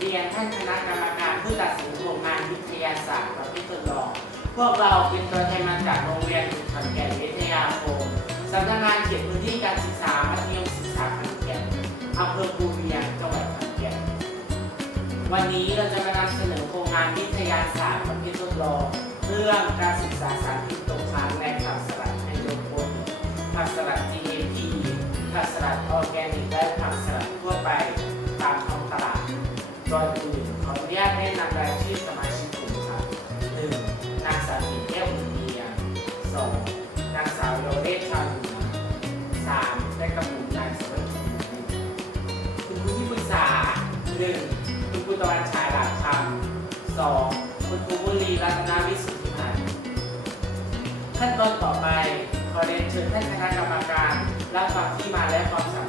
เรียนท่านคณะกรรมการผู้ตัดสินโครงงานวิทยาศาสตร์ประเภททดลอง พวกเราเป็นตัวแทนมาจากโรงเรียนขอนแก่นวิทยาคมสำนักงานเขตพื้นที่การศึกษามัธยมศึกษาขอนแก่นอำเภอภูเวียงจังหวัดขอนแก่นวันนี้เราจะมานำเสนอโครงงานวิทยาศาสตร์ประเภททดลองเรื่องการศึกษาสารพิษตกค้างในผักสลัดไฮโดรโปนิกผักสลัด GAP ผักสลัดออร์แกน ตะวันฉายหลักคำสองคุณครูบุรีรัตนวิสุทธิพันธ์ขั้นตอนต่อไปขอเรียนเชิญท่านคณะกรรมการรับฟังที่มาและความสำ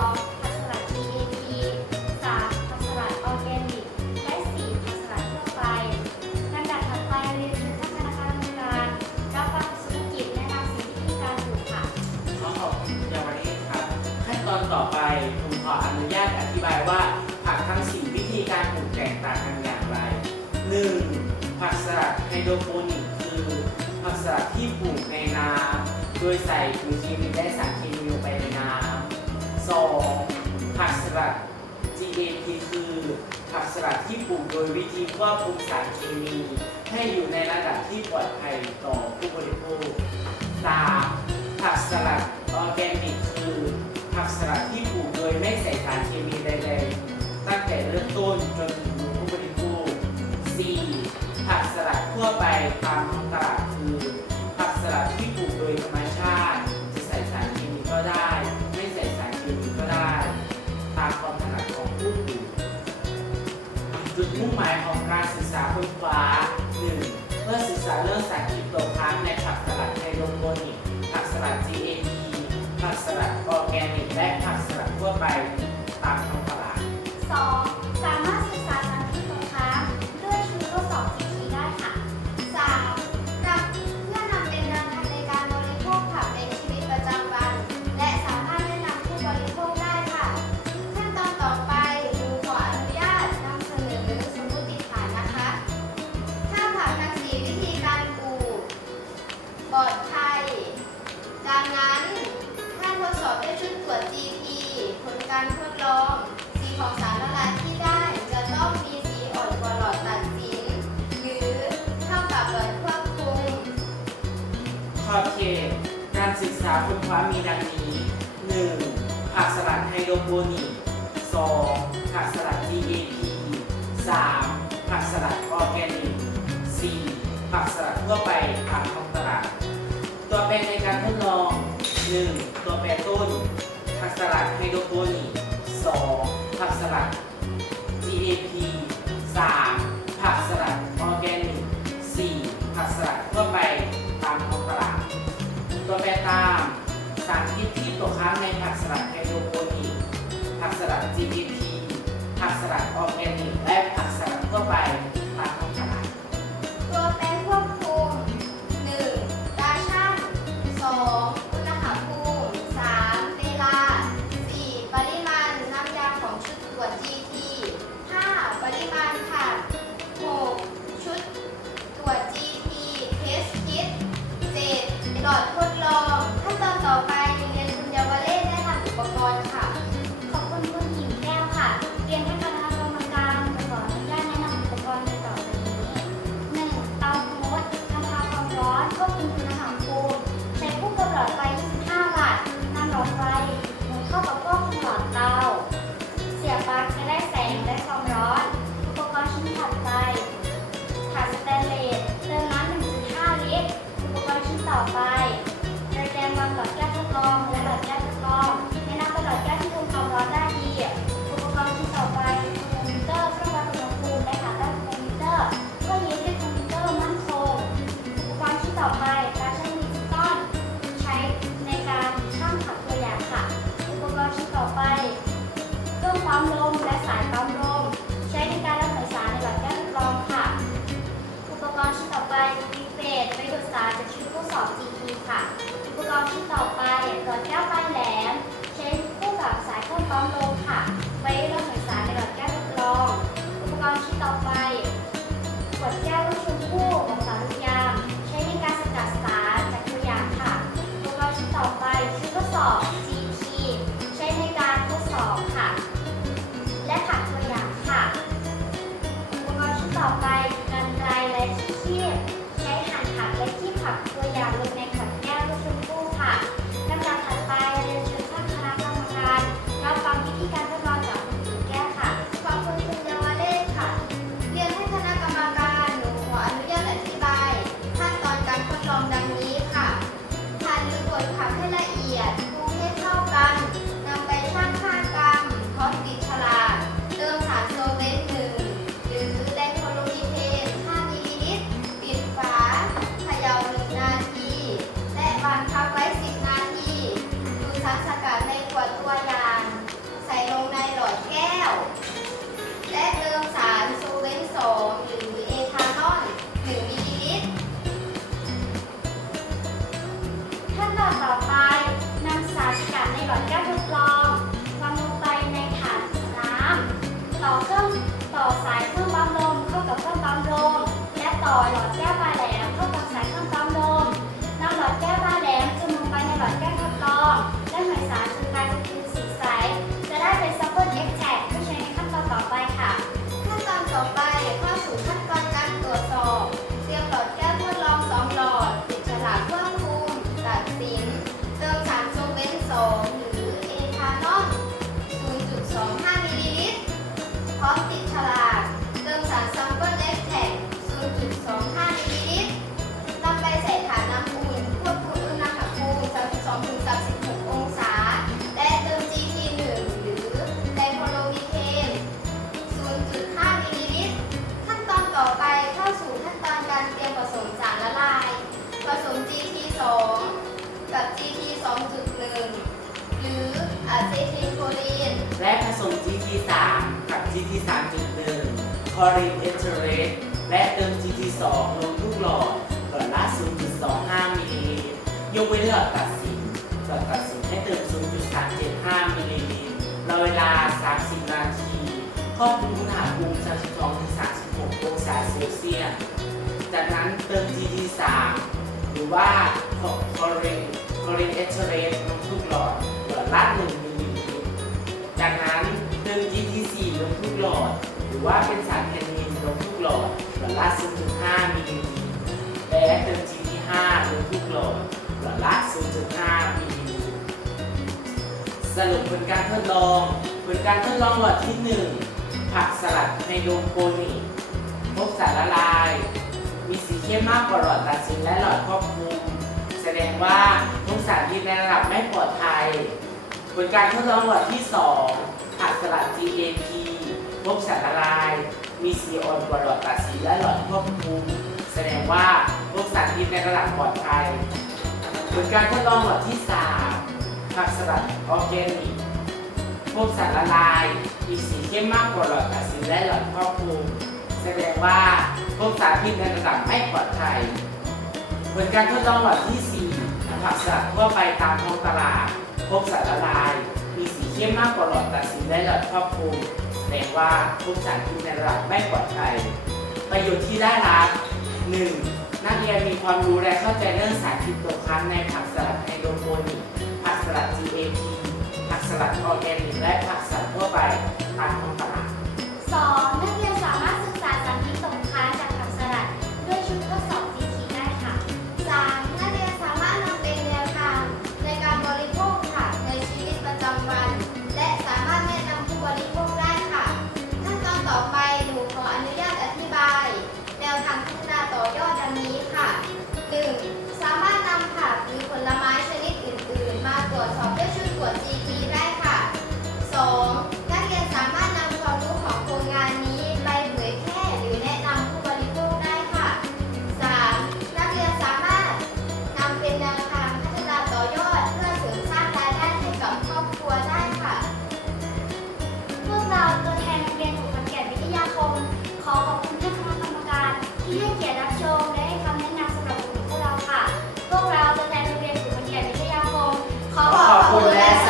2. ผักสลัด GAP 3. ผักสลัดออร์แกนิก และ 4. ผักสลัดทั่วไปลำดับถัดไปเรียนเชิญท่านคณะกรรมการรับฟังสุภกิจแนะนำ4วิธีการปลูกค่ะ ขอขอบคุณเยาวเรศครับ ขั้นตอนต่อไปผมขออนุญาตอธิบายว่าผักทั้ง 4 วิธีการปลูกแตกต่างกันอย่างไร 1. ผักสลัดไฮโดรโปนิกคือผักสลัดที่ปลูกในน้ำโดยใส่ปุ๋ยเคมีและสารเคมีลง GAP คือผักสลัดที่ปลูกโดยวิธีควบคุมสารเคมี ให้อยู่ในระดับที่ปลอดภัยต่อผู้บริโภค ค้นคว้า 1. เพื่อศึกษาเรื่องแสง ดังนั้นถ้าทดสอบด้วยชุดตรวจ GP ผลการทดลอง สีของสารละลายที่ได้จะต้องมีสีอ่อนกว่าหลอดตัดสิน หรือเท่ากับหลอดควบคุม ขอบเขตการศึกษาค้นคว้ามีดังนี้ 1. ผักสลัดไฮโดรโปนิก GAP 3. ผักสลัดออร์แกนิก 4. ผักสลัดทั่วไปตามท้องตลาด ตัวแปรตามสารพิษที่ตกค้างในผักสลัดไฮโดรโปนิกผักสลัด GDP ผักสลัดออร์แกนิกและผักสลัดทั่วไปตามท้องตลาด ตัวแปรควบคุม 1. ตาช่าง 2. ษาจะชุดข้สอบ GT ค่ะอุปกรณ์ชิ้นต่อไปก็แก้วปลายแหลมเช่นคู่กับสายข้อปั๊มลม ลีน และผสม GT3 กับ GT3.1 คอรินเอเทเรตและเติม GT2 ลงทุกหลอดหลอดละ0.25มิลลิลิตรยกเว้นหลอดตัดสินหลอดตัดสินให้เติม 0.375มิลลิลิตรรอเวลา 30 นาทีควบคุมอุณหภูมิ32-36 องศาเซลเซียส จากนั้นเติม GT3 หรือว่าคอรินคอรินเอเทเรตลงทุกหลอดหลอดละ1 จากนั้นเติม GT4 ลงทุกหลอด หรือว่าเป็นสารแทนนินลงทุกหลอดหลอดละ 0.5 มิลลิลิตรและเติม GT5 ลงทุกหลอดหลอดละ 0.5 มิลลิลิตรสรุปผลการทดลองผลการทดลองหลอดที่ 1 ผักสลัดไฮโดรโปนิกพบสารละลาย มีสีเข้มมากกว่าหลอดตัดสินและหลอดควบคุม แสดงว่าพบสารพิษในระดับไม่ปลอดภัย ผลการทดลองหลอดที่2ผักสลัด GAP พบสารละลาย มีสีอ่อนกว่าหลอดตัดสีและหลอดควบคุม แสดงว่าพบสารพิษในระดับปลอดภัยผลการทดลองหลอดที่3ผักสลัดออร์แกนิกพบสารละลาย มีสีเข้มมากกว่าหลอดตัดสีและหลอดควบคุม แสดงว่าพบสารพิษในระดับไม่ปลอดภัยผลการทดลองหลอดที่4ผักสลัดทั่วไปตามท้องตลาด พบสารละลาย มีสีเข้มมากกว่าหลอดตัดสินและหลอดครอบคลุมแสดงว่าพบสารพิษในระดับไม่ปลอดภัยประโยชน์ที่ได้รับ 1. นักเรียนมีความรู้และเข้าใจเรื่องสารพิษตกค้างในผักสลัดไฮโดรโปนิกผักสลัด GAP ผักสลัดออร์แกนิกและผักสลัดทั่วไปตามท้องตลาด 2.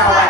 เอาไว้